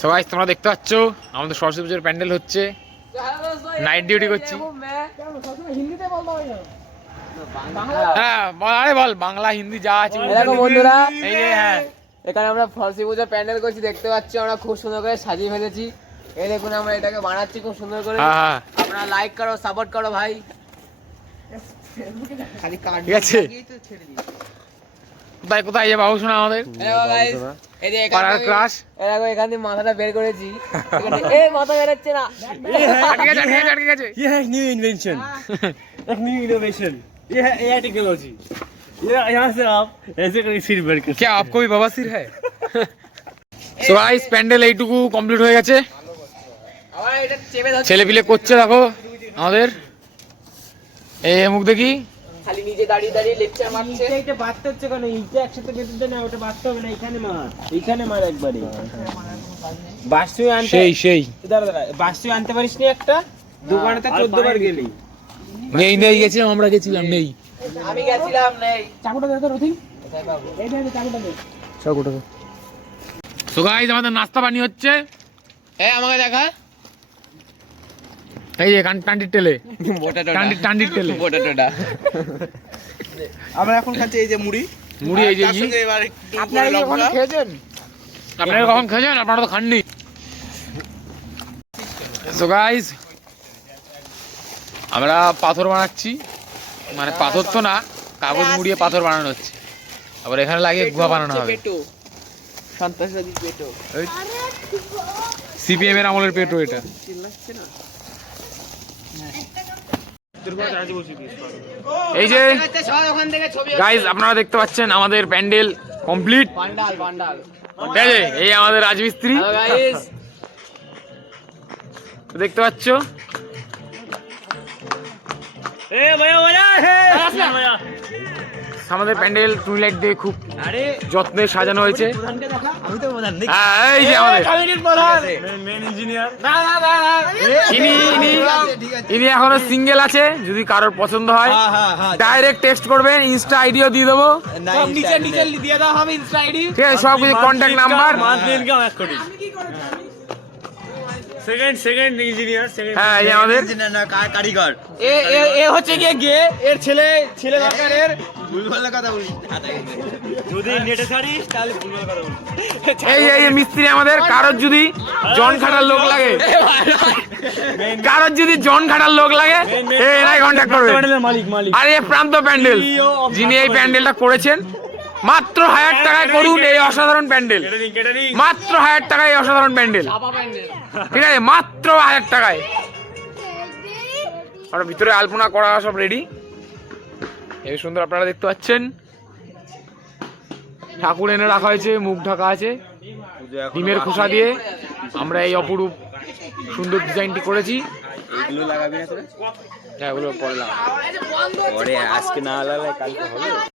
সবাই তোমরা দেখতে পাচ্ছ আমাদের সরস্বতী পুজোর প্যান্ডেল হচ্ছে, নাইট ডিউটি করছি। হ্যাঁ আরে বল, বাংলা হিন্দি যা আছে। দেখো বন্ধুরা, এই যে হ্যাঁ এখানে আমরা সরস্বতী পুজোর প্যান্ডেল করছি, দেখতে পাচ্ছি আমরা খুব সুন্দর করে সাজিয়ে ফেলেছি। এই দেখুন আমরা এটাকে বানাচ্ছি খুব সুন্দর করে। হ্যাঁ আপনারা লাইক করো, সাপোর্ট করো ভাই। ঠিক আছে, কোথায় কোথায় যাবো শোনা আমাদের পাড়ার ক্লাস। এখান থেকে মাথাটা বের করেছি, মাথা বেরোচ্ছে না। ঠিক আছে, ये है न्यू इन्वेंशन, एक न्यू इनोवेशन। ये है एआई टेक्नोलॉजी। यहाँ से आप ऐसे करके सिर भर कर। क्या आपको भी बवासीर है? সো গাইস প্যান্ডেল এইটুকু কমপ্লিট হয়ে গেছে। ছেলে পিলে করছে দেখো আমাদের, এই মুখ দেখি খালি নিজে দাঁড়িয়ে দাঁড়িয়ে লেকচার মারছে। এইটা বাড়তে হচ্ছে কেন? এইটা একসাথে বেঁধে দেন, ওটা বাড়তে হবে না। এইখানে মার একবারে। বাসুই আনতে সেই দাঁড়া বাসুই আনতে পারিস নি একটা? দোকানেতে 14 বার গেলি। নেই গেছিলাম, আমরা গেছিলাম নেই। আমি গেছিলাম নেই। চাকুটা দে তো রথি। এই দে চাকুটা দে। সো গাইস আমাদের নাস্তা পানি হচ্ছে। আমাকে দেখা। এই যে টান্ডির টেলে, টান্ডির টেলে আমরা এখন খাচ্ছি এই যে মুড়ি। এই যে তার সঙ্গে এবার একটু আপনারা করে কখন লঙ্কা। খেয়েছেন? আপনারা কখন খেয়েছেন? আপনারা তো খাননি। সো গাইস আমরা পাথর বানাচ্ছি, মানে পাথর তো না, কাগজ মুড়িয়ে পাথর বানানো হচ্ছে। আবার এখানে লাগিয়ে গুহা বানানো হবে। সন্ত্রাসবাদী পেটো। সিপিএম এর আমলের পেটো এটা। এই যে গাইস আপনারা দেখতে পাচ্ছেন আমাদের প্যান্ডেল কমপ্লিট। বান্ডাল। ঠিক আছে, এই আমাদের রাজমিস্ত্রি হ্যালো গাইস। দেখতে পাচ্ছ। এ ভাইয়া ভাইয়া হে ভাইয়া। আমাদের প্যান্ডেল টুনি লাইট দিয়ে খুব আরে যত্নে সাজানো হয়েছে। প্রধানকে দেখা। আমি তো প্রধান দেখি। হ্যাঁ, এই যে আমাদের কমিটির প্রধান মেন ইঞ্জিনিয়ার। ইনি এখনো সিঙ্গেল আছে, যদি কারোর পছন্দ হয় ডাইরেক্ট টেক্সট করবেন, ইনস্টা আইডিও দিয়ে দেবো। সব নিচে দিয়ে দেওয়া হবে ইনস্টা আইডি। ঠিক আছে, সব কিছু কন্ট্যাক্ট নাম্বার। মান্থলি ইনকাম 1 কোটি। Second engineer second. হ্যাঁ, এই আমাদের কারিগর। এ হচ্ছে গে এর ছেলে দরকার এর। ভুলভাল কথা বলিস। যদি নেটে ছাড়িস তাহলে ভুলভাল কথা বলিস। এই যে মিস্ত্রি আমাদের। কারোর যদি জন খাটার লোক লাগে, এরাই কন্ট্যাক্ট করবে। মালিক আর এই প্রান্ত প্যান্ডেল, যিনি এই প্যান্ডেলটা করেছেন, মাত্র 1000 টাকায় করুন এই অসাধারণ প্যান্ডেল। মাত্র 1000 টাকায় এই অসাধারণ প্যান্ডেল। ঠিক আছে, মাত্র 1000 টাকায়। আর ভিতরে আলপনা করা সব রেডি, এই সুন্দর আপনারা দেখতে পাচ্ছেন। ঠাকুর এনে রাখা হয়েছে, মুখ ঢাকা আছে ডিমের খোসা দিয়ে। আমরা এই অপরূপ সুন্দর ডিজাইনটি করেছি। এগুলো লাগাবি না তোরা? হ্যাঁ, ওগুলো পরে লাগাবো। পরে আজকে না লাগালে কালকে হবে।